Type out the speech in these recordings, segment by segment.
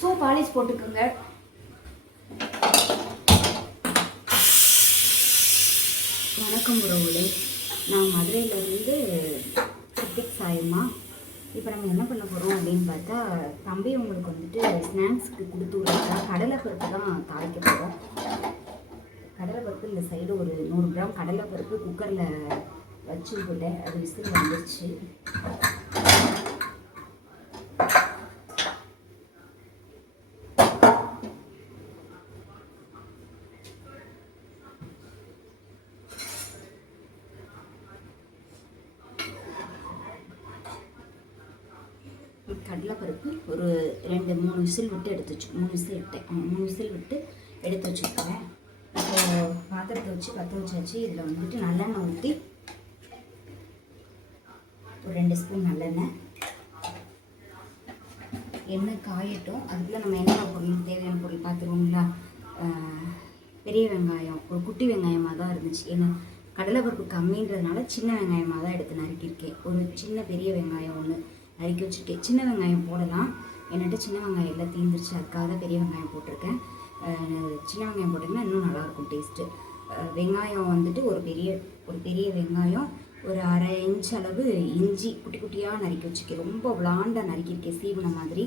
Shoe polish போட்டுக்கோங்க. வணக்கம் உறவுகளே, நான் மதுரையிலேருந்து சித்திக் சாயம்மா. இப்போ நம்ம என்ன பண்ண போகிறோம் அப்படின்னு பார்த்தா, தம்பி உங்களுக்கு வந்துட்டு ஸ்நாக்ஸ்க்கு கொடுத்து விட்றதுக்காக கடலைப்பருப்பு தான் தாளிக்க போகிறோம். கடலைப்பருப்பு இந்த சைடு ஒரு 100 கிராம் கடலைப்பருப்பு குக்கரில் வச்சு விட்டேன். அது விசில் வந்துருச்சு. கடலைப்பருப்பு ஒரு 2-3 விசில் விட்டு எடுத்து வச்சு 3 விசில் விட்டு எடுத்து வச்சுருக்கேன். இப்போ பாத்திரத்தை வச்சு பற்ற வச்சாச்சு. இதில் வந்துட்டு நல்லெண்ணெய் ஊற்றி ஒரு 2 ஸ்பூன் நல்லெண்ணெய், எண்ணெய் காயட்டும். அதுக்குள்ளே நம்ம என்னென்ன பொருள் தேவையான பொருள் பார்த்துருவோங்களா. பெரிய வெங்காயம் ஒரு குட்டி வெங்காயமாக தான் இருந்துச்சு. ஏன்னா கடலைப்பருப்பு கம்மின்றதுனால சின்ன வெங்காயமாக தான் எடுத்து நறுக்கியிருக்கேன். ஒரு சின்ன பெரிய வெங்காயம் ஒன்று நறுக்கி வச்சுருக்கேன். சின்ன வெங்காயம் போடலாம், என்கிட்ட சின்ன வெங்காயம் எல்லாம் தீர்ந்துருச்சு, அதுக்காக தான் பெரிய வெங்காயம் போட்டிருக்கேன். சின்ன வெங்காயம் போட்டிங்கன்னா இன்னும் நல்லாயிருக்கும் டேஸ்ட்டு. வெங்காயம் வந்துட்டு ஒரு பெரிய வெங்காயம், ஒரு 1/2 இன்ச் அளவு இஞ்சி குட்டி குட்டியாக நறுக்கி வச்சுருக்கேன். ரொம்ப விளாண்டாக நறுக்கியிருக்கேன் சீவன மாதிரி.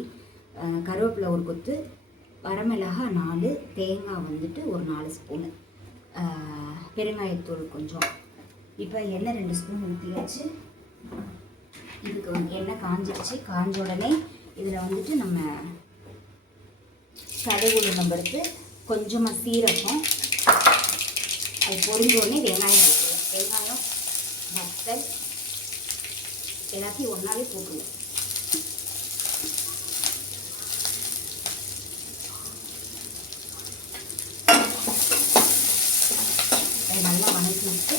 கருவேப்பிலை ஒரு கொத்து, வரமிளகா 4, தேங்காய் வந்துட்டு ஒரு 4 ஸ்பூனு, பெருங்காயத்தூள் கொஞ்சம். இப்போ எண்ணெய் 2 ஸ்பூன் ஊற்றி வச்சு இதுக்கு வந்து எண்ணெய் காஞ்சிடுச்சு. காஞ்ச உடனே இதில் வந்துட்டு நம்ம கடுகு உளுந்தம் பருப்பு, கொஞ்சமாக சீரகம், அது பொரிஞ்ச உடனே வெங்காயம் போட்டுருவோம். வெங்காயம் வத்தல் எல்லாத்தையும் ஒன்றாவே போட்டுருவோம். அதை நல்லா வணக்கி விட்டு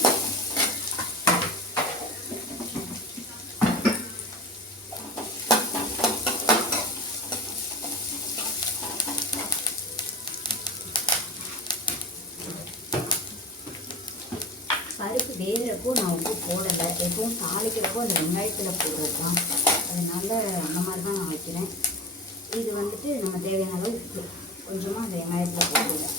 பருப்பு வேகிறப்போ நான் உப்பு போடலை. எப்பவும் தாளிக்கிறப்போ அந்த வெங்காயத்தில் போடுறது தான், அதனால் அந்த மாதிரி தான் நான் வைக்கிறேன். இது வந்துட்டு நம்ம தேவையான அளவு உப்பு கொஞ்சமாக அந்த வெங்காயத்தில் போடுவோம்.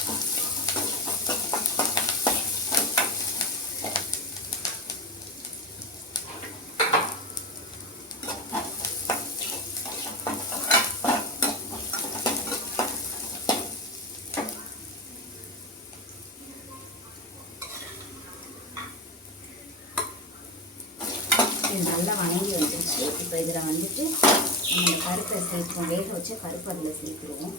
இது நல்லா வணங்கி வந்துருச்சு. இப்போ இதில் வந்துட்டு நம்ம இந்த பருப்பை சேர்த்துவோம். வேக வச்ச பருப்பு அதில் சேர்த்துருவோம்.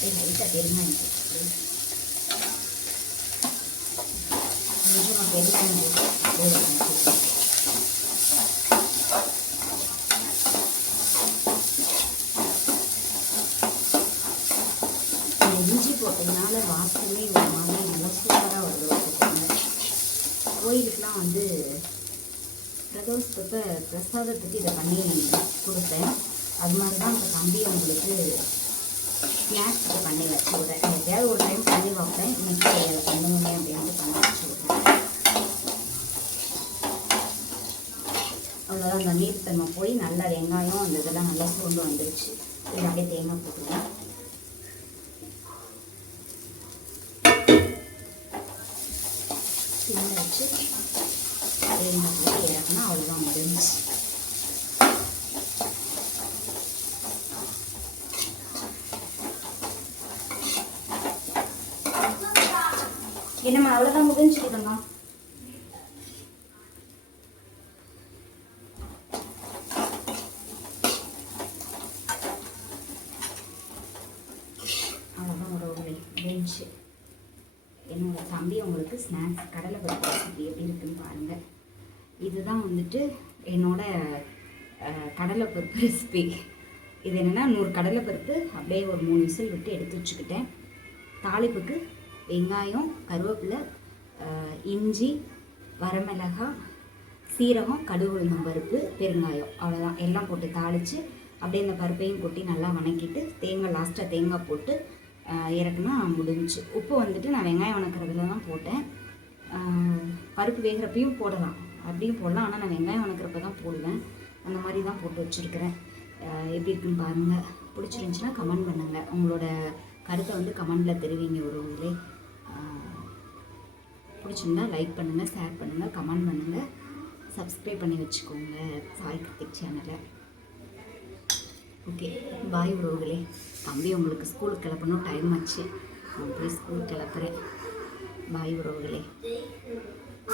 லைட்டாக பெருங்காயம் போட்டு கொஞ்சமாக பெருங்காயம் போட்டு இஞ்சி போட்டதுனால வாசமே ஒரு மாதிரி நல்லா சூப்பராக வருது. கோயிலுக்கெலாம் வந்து பிரதோஷத்துக்கு பிரசாதத்துக்கு இதை பண்ணி கொடுத்தேன். அது மாதிரி தான் இப்போ தம்பி உங்களுக்கு ஸ்நாக்ஸுக்கு பண்ணி வச்சு விட்றேன். எப்பயாவது ஒரு டைம் பண்ணி வைப்பேன், இன்னைக்கு அதை பண்ணுவோமே அப்படின்ட்டு பண்ணி வச்சு விட்றேன். அவ்வளோதான், அந்த நீர்த்தன்மை போய் நல்லா வெங்காயம் அந்த இதெல்லாம் நல்லா சுருண்டு வந்துருச்சு. இது அப்படியே தேங்காய் போட்டுருவேன். சின்ன வச்சு தேங்காய் போட்டு இறக்குனா அவ்வளோதான் முடிஞ்சிச்சு. என்னம்மா அவ்வளோதான் முடிஞ்சுக்கிட்டோம்மா. தம்பி உங்களுக்கு ஸ்நாக்ஸ் கடலை பருப்பு ரெசிபி எப்படி இருக்குன்னு பாருங்கள். இதுதான் வந்துட்டு என்னோட கடலைப்பருப்பு ரெசிபி. இது என்னென்னா 100 கடலைப்பருப்பு அப்படியே ஒரு 3 விசில் விட்டு எடுத்து வச்சுக்கிட்டேன். தாளிப்புக்கு வெங்காயம், கருவேப்பிலை, இஞ்சி, வரமிளகாய், சீரகம், கடுகு, உளுந்தம் பருப்பு, பெருங்காயம், அவ்வளோதான். எல்லாம் போட்டு தாளித்து அப்படியே இந்த பருப்பையும் கொட்டி நல்லா வணக்கிட்டு லாஸ்ட்டாக தேங்காய் போட்டு இறக்குனா முடிஞ்சிச்சு. உப்பு வந்துட்டு நான் வெங்காயம் வணக்கிறதுல தான் போட்டேன். பருப்பு வேகிறப்பையும் போடலாம், அப்படியும் போடலாம். ஆனால் நான் வெங்காயம் வணக்கிறப்ப தான் போடுவேன். அந்த மாதிரி தான் போட்டு வச்சுருக்கிறேன். எப்படி இருக்குன்னு பாருங்கள். பிடிச்சிருந்துச்சின்னா கமெண்ட் பண்ணுங்கள். உங்களோட கருத்தை வந்து கமெண்டில் தெரிவிங்க. உறவுகளே பிடிச்சிருந்தா லைக் பண்ணுங்கள், ஷேர் பண்ணுங்கள், கமெண்ட் பண்ணுங்கள், சப்ஸ்கிரைப் பண்ணி வச்சுக்கோங்க சாய் கிருத்திக் சேனலை. ஓகே, பாய் உறவுகளே. தம்பி உங்களுக்கு ஸ்கூலுக்கு கிளப்பணும், டைம் ஆச்சு. நான் போய் ஸ்கூலுக்கு கிளப்புறேன். பாய் உறவுகளே.